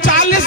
40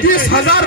30,000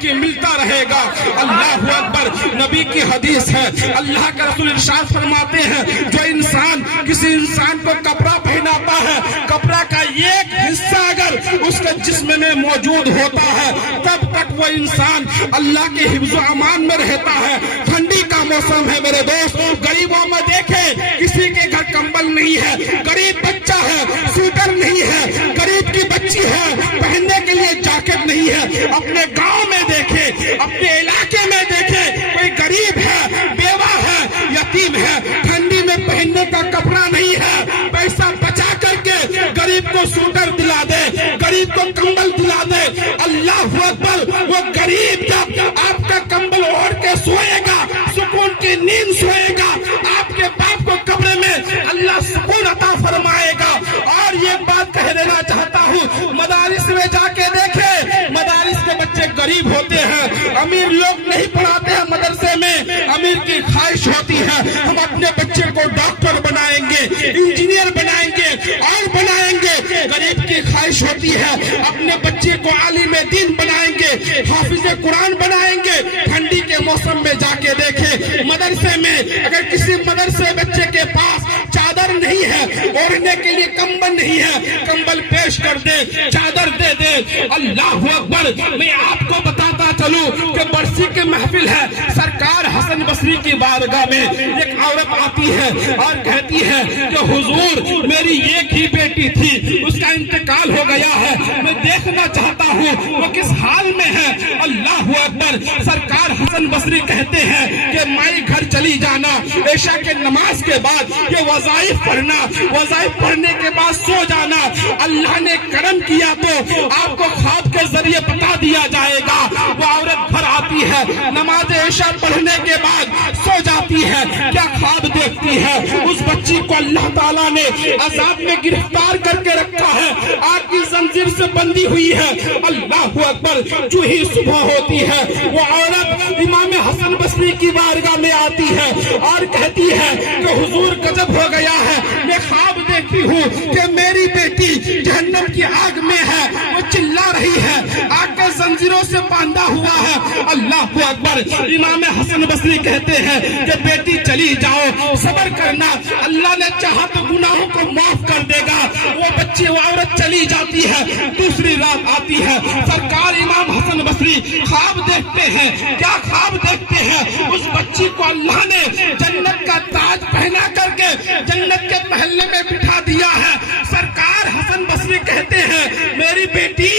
کہ ملتا رہے گا۔ اللہ اکبر، نبی کی حدیث ہے، اللہ کا رسول ارشاد فرماتے ہیں جو انسان کسی انسان کو کپڑا پہناتا ہے، کپڑا کا ایک حصہ اگر اس کے جسم میں موجود ہوتا ہے تب تک وہ انسان اللہ کے حفظ و امان میں رہتا ہے۔ ٹھنڈی کا موسم ہے میرے دوست، غریبوں میں دیکھیں کسی کے گھر کمبل نہیں ہے، غریب بچہ ہے سویٹر نہیں ہے، غریب کی بچی ہے پہننے کے لیے جاکٹ نہیں ہے۔ اپنے گاؤں میں دیکھیں، اپنے علاقے میں دیکھیں، کوئی غریب ہے، بیوہ ہے، یتیم ہے، ٹھنڈی میں پہننے کا کپڑا نہیں ہے، پیسہ بچا کر کے غریب کو سویٹر دلا دے، غریب کو کمبل دلا دے۔ اللہ اکبر، وہ غریب جب آپ کا کمبل اوڑھ کے سوئے گا، سکون کی نیند سوئے گا، آپ کے باپ کو قبر میں اللہ سکون عطا فرمائے گا۔ اور یہ بات کہہ دینا چاہتا ہوں، مدارس میں جا کے دیکھیں، مدارس کے بچے غریب ہوتے ہیں، امیر لوگ نہیں پڑھاتے ہیں مدرسے میں۔ امیر کی خواہش ہوتی ہے ہم اپنے بچے کو ڈاکٹر بنائیں گے، انجینئر بنائیں گے اور بنائیں گے۔ غریب کی خواہش ہوتی ہے اپنے بچے کو عالم دین بنائیں گے، حافظ قرآن بنائیں گے۔ ٹھنڈی کے موسم میں جا کے دیکھیں، مدرسے میں اگر کسی مدرسے بچے کے پاس چادر نہیں ہے، اوڑھنے کے لیے کمبل نہیں ہے، کمبل پیش کر دے، چادر دے دے۔ اللہ اکبر، میں آپ کو بتاتا چلوں کہ برسی کی محفل ہے، سرکار حسن بصری کی بارگاہ میں ایک عورت آتی ہے اور کہتی ہے کہ حضور میری ایک ہی بیٹی تھی، اس کا انتقال ہو گیا ہے، میں دیکھنا چاہتا ہوں وہ کس حال میں ہے۔ اللہ اکبر، سرکار حسن بصری کہتے ہیں کہ مائی گھر چلی جانا، عشاء کے نماز کے بعد یہ وظائف پڑھنا، وظائف پڑھنے کے بعد سو جانا، اللہ نے کرم کیا تو آپ کو خواب کے ذریعے بتا دیا جائے گا۔ وہ عورت گھر آتی ہے، نماز عشاء پڑھنے کے بعد سو جاتی ہے، کیا خواب دیکھتی ہے؟ اس بچی کو اللہ تعالیٰ نے عذاب میں گرفتار کر کے رکھا ہے، آگ کی زنجیر سے بندھی ہوئی ہے۔ اللہ اکبر، جو ہی صبح ہوتی ہے وہ عورت امام حسن بصری کی بارگاہ میں آتی ہے اور کہتی ہے کہ حضور گجب ہو گیا ہے، میں خواب دیکھتی ہوں کہ میری بیٹی جہنم کی آگ میں ہے، وہ چلا رہی ہے، آگ کے زنجیروں سے باندھا ہوا ہے۔ اللہ اکبر، امام حسن بصری کہتے ہیں کہ بیٹی چلی جاؤ، صبر کرنا، اللہ نے چاہا تو گناہوں کو معاف کر دے گا۔ وہ بچی، وہ عورت چلی جاتی ہے، دوسری رات آتی ہے، سرکار امام حسن بصری خواب دیکھتے ہیں۔ کیا خواب دیکھتے ہیں؟ اس بچی کو اللہ نے جنت کا تاج پہنا کر کے جنت کے محلے میں بٹھا دیا ہے۔ سرکار حسن بصری کہتے ہیں میری بیٹی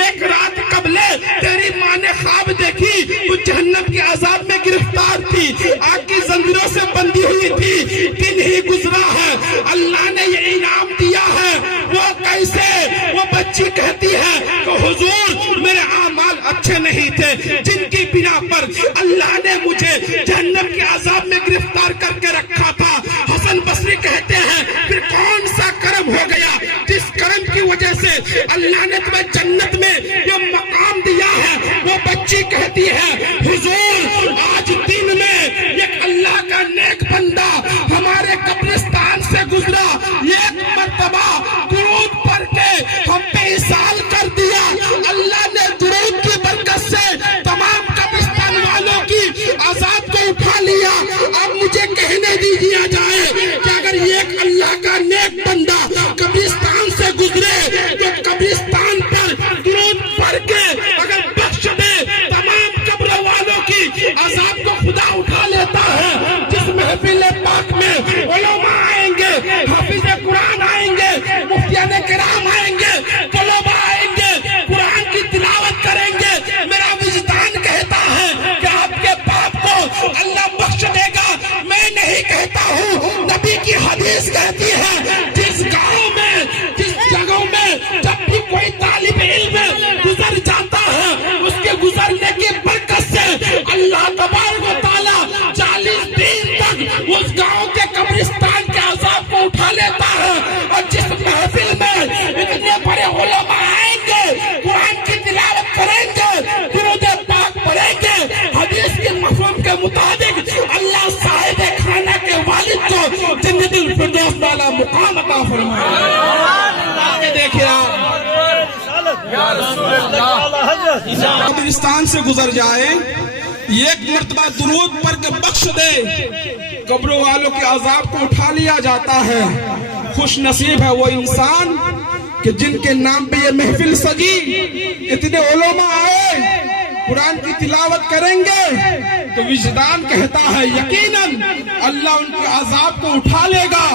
ایک رات قبل تیری ماں نے خواب دیکھی، وہ جہنم کے عذاب میں گرفتار تھی، آگ کی زنجیروں سے بندھی ہوئی تھی، دن ہی گزرا ہے، اللہ نے یہ انعام دیا ہے۔ وہ کیسے؟ وہ بچی کہتی ہے کہ حضور میرے اعمال اچھے نہیں تھے جن کی بنا پر اللہ نے مجھے جہنم کے عذاب میں گرفتار کر کے رکھا تھا۔ حسن بصری کہتے ہیں پھر کون سا کرم ہو گیا جس کرم کی وجہ سے اللہ نے تمہیں جنت میں یہ مقام دیا ہے۔ وہ بچی کہتی ہے حضور آج دن میں ایک اللہ کا نیک بندہ ہمارے قبرستان سے گزرا، ایک مرتبہ درود پڑھ کے ہم پہ احسان کر دیا، اللہ نے درود کی برکت سے تمام قبرستان والوں کی عذاب کو اٹھا لیا۔ اب مجھے کہنے دیجیے جائے کہ اگر ایک اللہ کا نیک بندہ قبرستان سے گزرے تو قبرستان پر درود پڑھ کے اگر بخش دے تمام قبر والوں کی عذاب کو خدا اٹھا لیتا ہے۔ جس محفل پاک میں علماء آئیں گے، حافظ قرآن آئیں گے، مفتیان کرام آئیں گے، طلباء آئیں گے، قرآن کی تلاوت کریں گے، میرا وجدان کہتا ہے کہ آپ کے باپ کو اللہ بخش دے گا۔ میں نہیں کہتا ہوں، نبی کی حدیث کہتی ہے جس گاؤں میں، جس جگہوں میں جب بھی کوئی طالب علم گزر جاتا ہے اس کے گزرنے کی برکت سے اللہ تبارک و تعالیٰ 40 دن تک اس گاؤں کے قبرستان کے عذاب کو اٹھا لیتا ہے۔ اور جس محفل میں اتنے بڑے علماء آئیں گے، قرآن کی تلاوت کریں گے، درود پاک پڑھیں گے، حدیث کے مفہوم کے مطابق اللہ صاحب خانہ کے والد کو جنت الفردوس والا مقام عطا فرمائے۔ دیکھیں آپ یا رسول اللہ قبرستان سے گزر جائے، ایک مرتبہ درود پڑھ کے بخش دے، قبروں والوں کے عذاب کو اٹھا لیا جاتا ہے۔ خوش نصیب ہے وہ انسان کہ جن کے نام پہ یہ محفل سجی، اتنے علماء آئے، قرآن کی تلاوت کریں گے تو وجدان کہتا ہے یقیناً اللہ ان کے عذاب کو اٹھا لے گا۔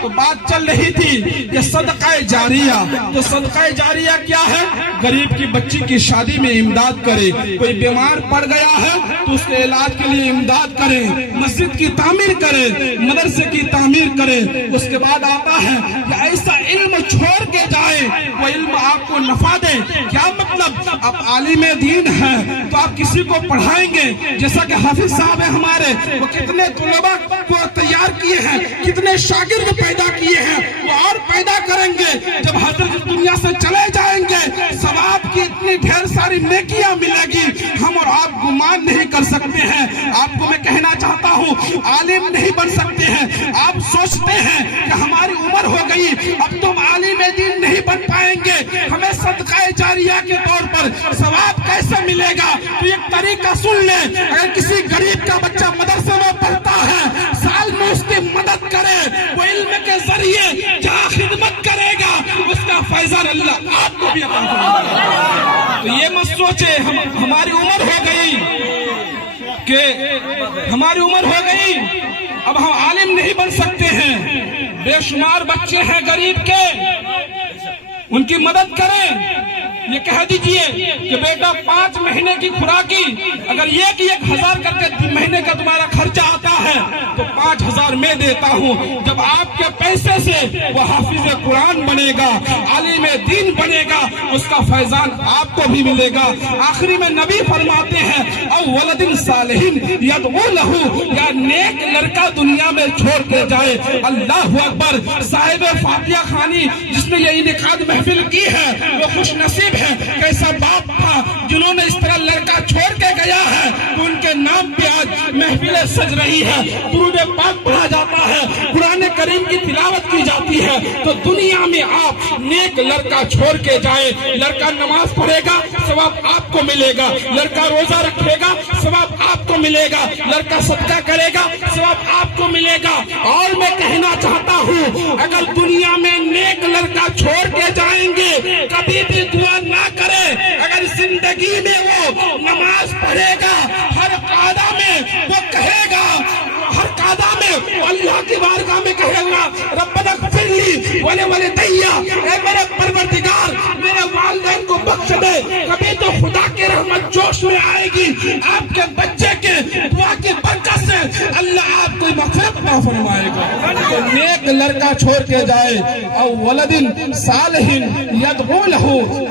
تو بات چل رہی تھی کہ صدقہ جاریہ، تو صدقہ جاریہ کیا ہے؟ غریب کی بچی کی شادی میں امداد کرے، کوئی بیمار پڑ گیا ہے تو اس کے علاج کے لیے امداد کرے، مسجد کی تعمیر کرے، مدرسے کی تعمیر کرے۔ اس کے بعد آتا ہے کہ ایسا علم چھوڑ کے جائے، وہ علم آپ کو نفع دے۔ کیا مطلب؟ آپ عالم دین ہیں تو آپ کسی کو پڑھائیں گے، جیسا کہ حافظ صاحب ہیں ہمارے، وہ کتنے طلباء کو تیار کیے ہیں، کتنے شاگرد پیدا کیے ہیں، وہ اور پیدا کریں گے۔ جب حضرت دنیا سے چلے جائیں گے ثواب کی اتنی ڈھیر ساری نیکیاں ملے گی، ہم اور آپ گمان نہیں کر سکتے ہیں۔ آپ کو میں کہنا چاہتا ہوں عالم نہیں بن سکتے ہیں۔ آپ سوچتے ہیں کہ ہماری عمر ہو گئی اب تم عالم دین نہیں بن پائیں گے، ہمیں صدقہ جاریہ کے طور پر ثواب کیسے ملے گا؟ تو ایک طریقہ سن لیں، اگر کسی غریب کا بچہ مدرسے میں پڑھتا ہے، سال میں اس کی مدد کرے، وہ علم کے ذریعے جہاں خدمت کرے گا اس کا فیضان اللہ آپ کو بھی عطا فرمائے گا۔ تو یہ مت سوچے ہماری عمر ہو گئی کہ ہماری عمر ہو گئی اب ہم عالم نہیں بن سکتے ہیں۔ بے شمار بچے ہیں غریب کے، ان کی مدد کریں۔ یہ کہہ دیجئے کہ بیٹا 5 مہینے کی خوراکی اگر 1,000 کر کے مہینے کا تمہارا خرچہ آتا ہے تو 5,000 میں دیتا ہوں۔ جب آپ کے پیسے سے وہ حافظ قرآن بنے گا، عالم دین بنے گا، اس کا فیضان آپ کو بھی ملے گا۔ آخری میں نبی فرماتے ہیں او ولد صالح یدعو لہ، یا نیک لڑکا دنیا میں چھوڑ کے جائے۔ اللہ اکبر۔ صاحب فاتحہ خوانی جس نے یہ انعقاد محفل کی ہے وہ خوش نصیب ہے۔ کیسا باپ تھا جنہوں نے اس طرح لڑکا چھوڑ کے گیا ہے تو ان کے نام پہ آج محفلیں سج رہی ہے، درود پاک پڑھا جاتا ہے، قرآن کریم کی تلاوت کی جاتی ہے۔ تو دنیا میں آپ نیک لڑکا چھوڑ کے جائے، لڑکا نماز پڑھے گا ثواب آپ کو ملے گا، لڑکا روزہ رکھے گا ثواب آپ کو ملے گا، لڑکا صدقہ کرے گا ثواب آپ کو ملے گا۔ اور میں کہنا چاہتا ہوں اگر دنیا میں نیک لڑکا چھوڑ کے جائیں گے کبھی بھی دعا نہ کرے، اگر زندگی میں وہ نماز پڑھے گا ہر قعدہ میں وہ کہے گا، ہر قعدہ میں وہ اللہ کی بارگاہ میں کہے گا ربنا اغفر لی ولوالدی، اے میرے پروردگار میرے والدین کو بخش دے۔ کبھی تو خدا کی رحمت جوش میں آئے گی، آپ کے بچے کے دعا کی برکت سے اللہ آپ کو مغفرت عطا فرمائے گا۔ تو نیک لڑکا چھوڑ کے جائے او ولد صالح یدعو لہ،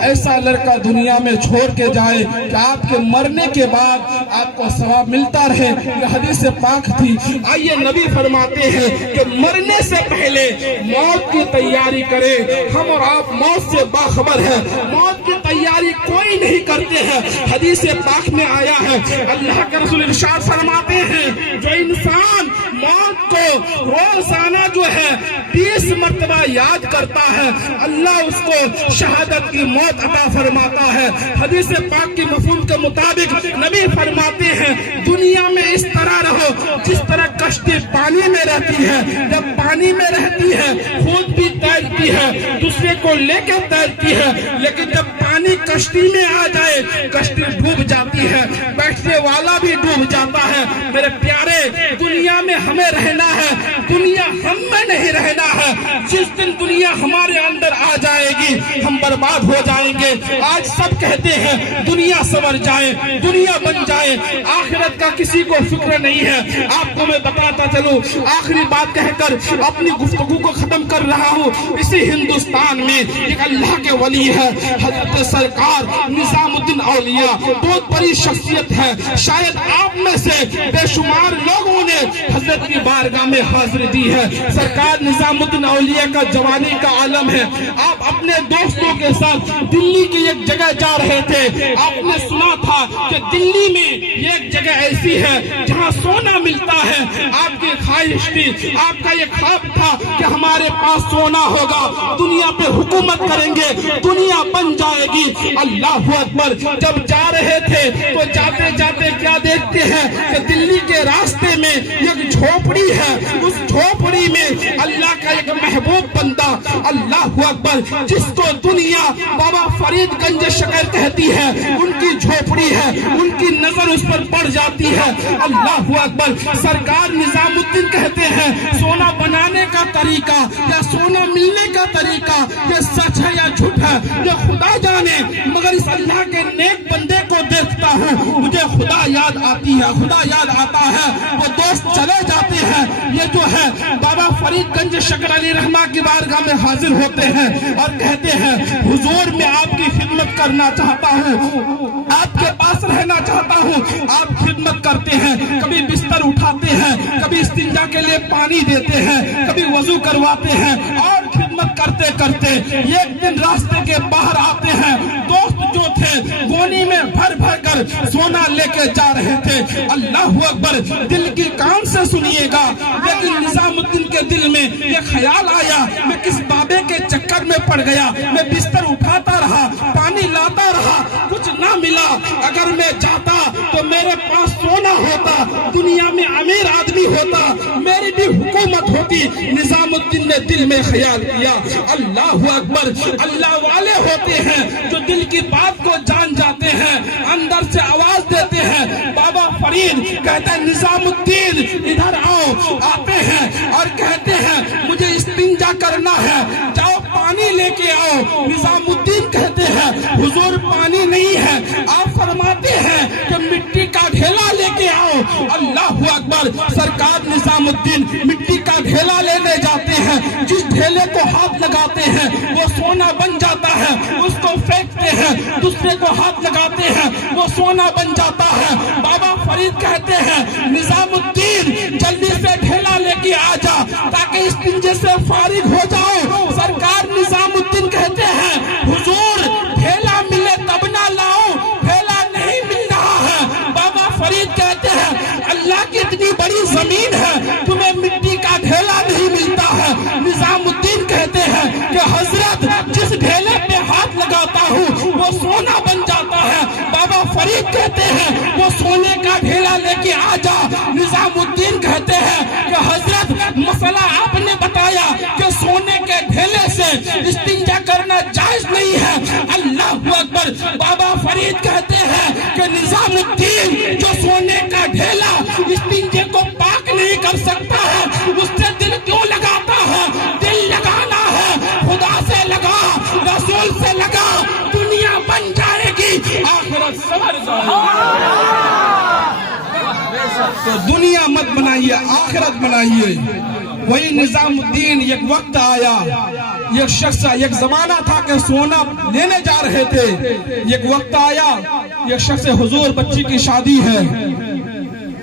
ایسا لڑکا دنیا میں چھوڑ کے جائے کہ آپ کے مرنے کے بعد آپ کو ثواب ملتا رہے۔ یہ حدیث پاک تھی۔ آئیے نبی فرماتے ہیں کہ مرنے سے پہلے موت کی تیاری کرے۔ ہم اور آپ موت سے باخبر ہیں، موت کی تیاری کوئی نہیں کرتے ہیں۔ حدیث پاک میں آیا ہے اللہ کے رسول ارشاد فرماتے ہیں جو انسان موت کو روزانہ جو ہے 20 مرتبہ یاد کرتا ہے اللہ اس کو شہادت کی موت عطا فرماتا ہے۔ حدیث پاک کی مفہوم کے مطابق نبی فرماتے ہیں دنیا میں اس طرح رہو جس طرح کشتی پانی میں رہتی ہے، جب پانی میں رہتی ہے خود بھی تیرتی ہے، دوسرے کو لے کے تیرتی ہے، لیکن جب پانی کشتی میں آ جائے کشتی ڈوب جاتی ہے، بیٹھنے والا بھی ڈوب جاتا ہے۔ میرے پیارے دنیا میں ہمیں رہنا ہے، دنیا ہم میں نہیں رہنا ہے۔ جس دن دنیا ہمارے اندر آ جائے گی ہم برباد ہو جائیں گے۔ آج سب کہتے ہیں دنیا سنور جائے، دنیا بن جائے، آخرت کا کسی کو فکر نہیں ہے۔ آپ کو میں بتاتا چلوں، آخری بات کہہ کر اپنی گفتگو کو ختم کر رہا ہوں۔ اسی ہندوستان میں ایک اللہ کے ولی ہے حضرت سرکار نظام الدین اولیاء، بہت بڑی شخصیت ہے۔ شاید آپ میں سے بے شمار لوگوں نے حضرت کی بارگاہ میں حاضری دی ہے۔ ہے. سرکار نظام الدین اولیاء کا جوانی کا عالم ہے. آپ اپنے دوستوں کے ساتھ دلی کی ایک جگہ جا رہے تھے. آپ نے سنا تھا کہ دلی میں ایک جگہ ایسی ہے جہاں سونا ملتا ہے. آپ کی خواہش تھی, آپ کا یہ خواب تھا کہ ہمارے پاس سونا ہوگا, دنیا پہ حکومت کریں گے, دنیا بن جائے گی. اللہ اکبر. جب جا رہے تھے تو جاتے جاتے کیا دیکھتے ہیں کہ دلی کے راستے میں ایک جھوپڑی ہے. اس جھوپڑی میں اللہ کا ایک محبوب بندہ, اللہ اکبر, جس کو دنیا بابا فرید گنج شکر کہتی ہے, ان کی جھوپڑی ہے. ان کی نظر اس پر پڑ جاتی ہے. اللہ اکبر. سرکار نظام الدین کہتے ہیں سونا بنانے کا طریقہ یا سونا ملنے کا طریقہ یہ سچ ہے یا جھوٹ ہے یہ خدا جانے, مگر اس اللہ کے نیک بندے کو دیکھتا ہوں مجھے خدا یاد آتی ہے, خدا یاد آتا ہے. وہ دوست چلے جاتے ہیں. یہ جو ہے بابا فرید گنج شکر علی رحمہ کی بارگاہ میں حاضر ہوتے ہیں اور کہتے ہیں حضور میں آپ کی خدمت کرنا چاہتا ہوں, آپ کے پاس رہنا چاہتا ہوں. آپ خدمت کرتے ہیں, کبھی بستر اٹھاتے ہیں, کبھی استنجا کے لیے پانی دیتے ہیں, کبھی وضو کرواتے ہیں, اور خدمت کرتے کرتے ایک دن راستے کے باہر آتے ہیں. دوست جو تھے گونی میں بھر بھر کر سونا لے کے جا رہے تھے. اللہ اکبر. دل کی کان سے سنیے گا, لیکن نظام الدین کے دل میں یہ خیال آیا میں کس بابے کے چکر میں پڑ گیا. میں بستر اٹھاتا رہا, پانی لاتا رہا, کچھ نہ ملا. اگر میں جاتا تو میرے پاس سونا ہوتا, دنیا میں امیر آدمی ہوتا, میری بھی حکومت ہوتی. نظام الدین نے دل میں خیال کیا. اللہ اکبر. اللہ والے ہوتے ہیں جو دل کی بات کو جان جاتے ہیں, اندر سے آواز دیتے ہیں. بابا فرید کہتا ہے نظام الدین ادھر آؤ. آتے ہیں اور کہتے ہیں مجھے استنجا کرنا ہے, جاؤ پانی لے کے آؤ. نظام الدین کہتے ہیں حضور پانی نہیں ہے. آپ فرماتے ہیں کہ مٹی کا ڈھیلا لے کے آؤ. اللہ اکبر. سرکار نظام الدین مٹی کا ڈھیلا لینے جاتے ہیں. جس ڈھیلے کو ہاتھ لگاتے ہیں وہ سونا بن جاتا ہے. اس کو پھینکتے ہیں, دوسرے کو ہاتھ لگاتے ہیں, وہ سونا بن جاتا ہے. بابا فرید کہتے ہیں نظام الدین جلدی سے ڈھیلا لے کے آ جا تاکہ اس استنجے سے فارغ ہو جاؤ. سرکار نظام الدین کہتے ہیں حضور ڈھیلا ملے تب نہ لاؤ, ڈھیلا نہیں مل رہا ہے. بابا فرید کہتے ہیں اللہ کی اتنی بڑی زمین ہے, تمہیں مٹی کا ڈھیلا نہیں ملتا ہے. نظام الدین کہتے ہیں کہ حضرت جس ڈھیلے پہ ہاتھ لگاتا ہوں وہ سونا بن جاتا ہے. بابا فرید کہتے ہیں وہ سونے کا ڈھیلا لے کے آ جا. نظام الدین کہتے ہیں کہ حضرت مسئلہ آپ نے بتایا کہ سونے کے ڈھیلے سے استنجا کرنا جائز نہیں ہے. اللہ اکبر. بابا فرید کہتے ہیں کہ نظام الدین جو سونے کا ڈھیلا استنجے کو پاک نہیں کر سکتا ہے, اس سے دل کیوں لگاتا ہے؟ دل لگانا ہے, خدا سے لگا, رسول سے لگا, دنیا بن جائے گی, آخرت سنور جائے گی. تو دنیا مت بنائیے, آخرت بنائیے. وہی نظام الدین ایک وقت آیا, ایک شخص, ایک زمانہ تھا کہ سونا لینے جا رہے تھے. ایک وقت آیا, ایک شخص حضور بچی کی شادی ہے,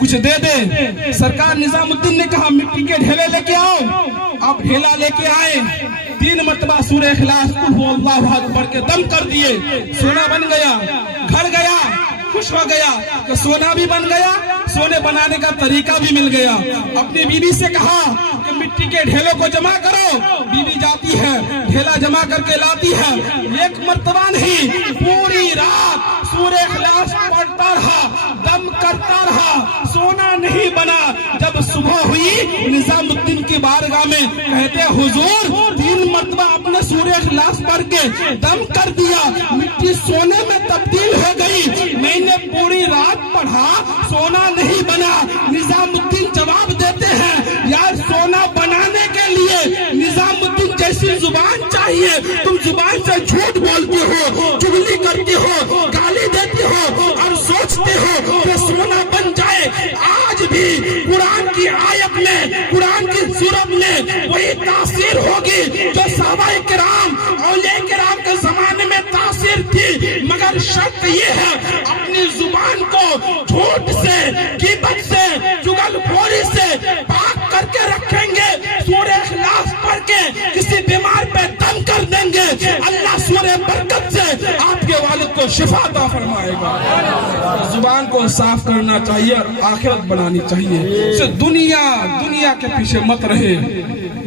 کچھ دے دے. سرکار نظام الدین نے کہا مٹی کے ڈھیلے لے کے آؤ. آپ ڈھیلا لے کے آئے, 3 مرتبہ سورہ اخلاص قل هو اللہ احد پڑھ کے دم کر دیے. سونا بن گیا, گھر گیا, خوش ہو گیا کہ سونا بھی بن گیا, سونے بنانے کا طریقہ بھی مل گیا. اپنی بیوی سے کہا کہ مٹی کے ڈھیلوں کو جمع کرو. بیوی جاتی ہے, ڈھیلا جمع کر کے لاتی ہے. ایک مرتبہ نہیں, پوری رات سورہ اخلاص پڑھتا رہا, دم کرتا رہا, سونا نہیں بنا. جب صبح ہوئی نظام الدین کی بارگاہ میں کہتے حضور 3 مرتبہ اپنے سورہ اخلاص پڑھ کے دم کر دیا, مٹی سونے میں تبدیل ہو گئی. میں نے پوری رات پڑھا, سونا نہیں بنا. نظام الدین جواب دیتے ہیں یار سونا بنانے کے لیے نظام الدین جیسی زبان چاہیے. تم زبان سے جھوٹ بولتے ہو, چغلی کرتے ہو, گالی دیتے ہو اور سوچتے ہو کہ سونا بن جائے. آج بھی قرآن کی آیت میں, قرآن کی سورت میں وہی تاثیر ہوگی جو صحابہ کرام, اولیاء کرام کے زمانے میں تاثیر تھی. مگر شرط یہ ہے اپنی زبان کو جھوٹ سے, غیبت سے, چغل خوری سے پاک کر کے رکھیں گے. کو شفا عطا فرمائے گا. زبان کو صاف کرنا چاہیے اور آخرت بنانی چاہیے. دنیا کے پیچھے مت رہے.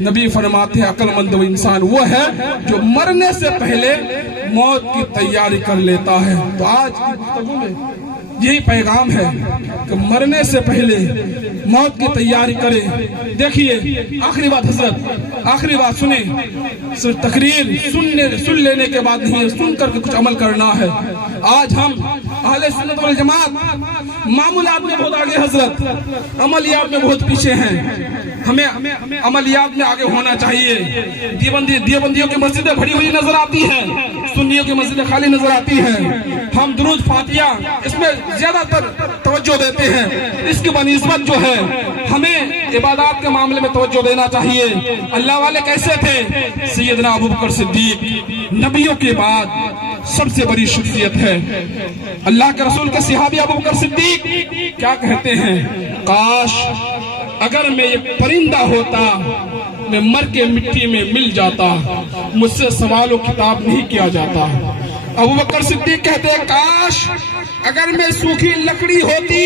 نبی فرماتے ہیں عقل مند انسان وہ ہے جو مرنے سے پہلے موت کی تیاری کر لیتا ہے. تو آج کی گفتگو میں یہی پیغام ہے کہ مرنے سے پہلے موت کی تیاری کرے. دیکھیے آخری بات حضرت، آخری بات سنیں. صرف تقریر سن لینے کے بعد نہیں، سن کر کے کچھ عمل کرنا ہے. آج ہم اہل سنت والجماعت معمولات میں بہت آگے حضرت، عملیات میں بہت پیچھے ہیں. ہمیں عملیات میں آگے ہونا چاہیے. دیوبندیوں کی مسجدیں بھری ہوئی نظر آتی ہیں، سنیوں کی مسجدیں خالی نظر آتی ہیں. ہم درود فاتحہ اس میں زیادہ تر توجہ دیتے ہیں. اس کی بنسبت جو ہے ہمیں عبادات کے معاملے میں توجہ دینا چاہیے. اللہ والے کیسے تھے؟ سیدنا ابوبکر صدیق نبیوں کے بعد سب سے بڑی شخصیت ہے. اللہ کے رسول کے صحابی ابوبکر صدیق کیا کہتے ہیں؟ کاش اگر میں ایک پرندہ ہوتا، میں مر کے مٹی میں مل جاتا، مجھ سے سوال و کتاب نہیں کیا جاتا. ابوبکر صدیق کہتے ہیں کاش اگر میں سوکھی لکڑی ہوتی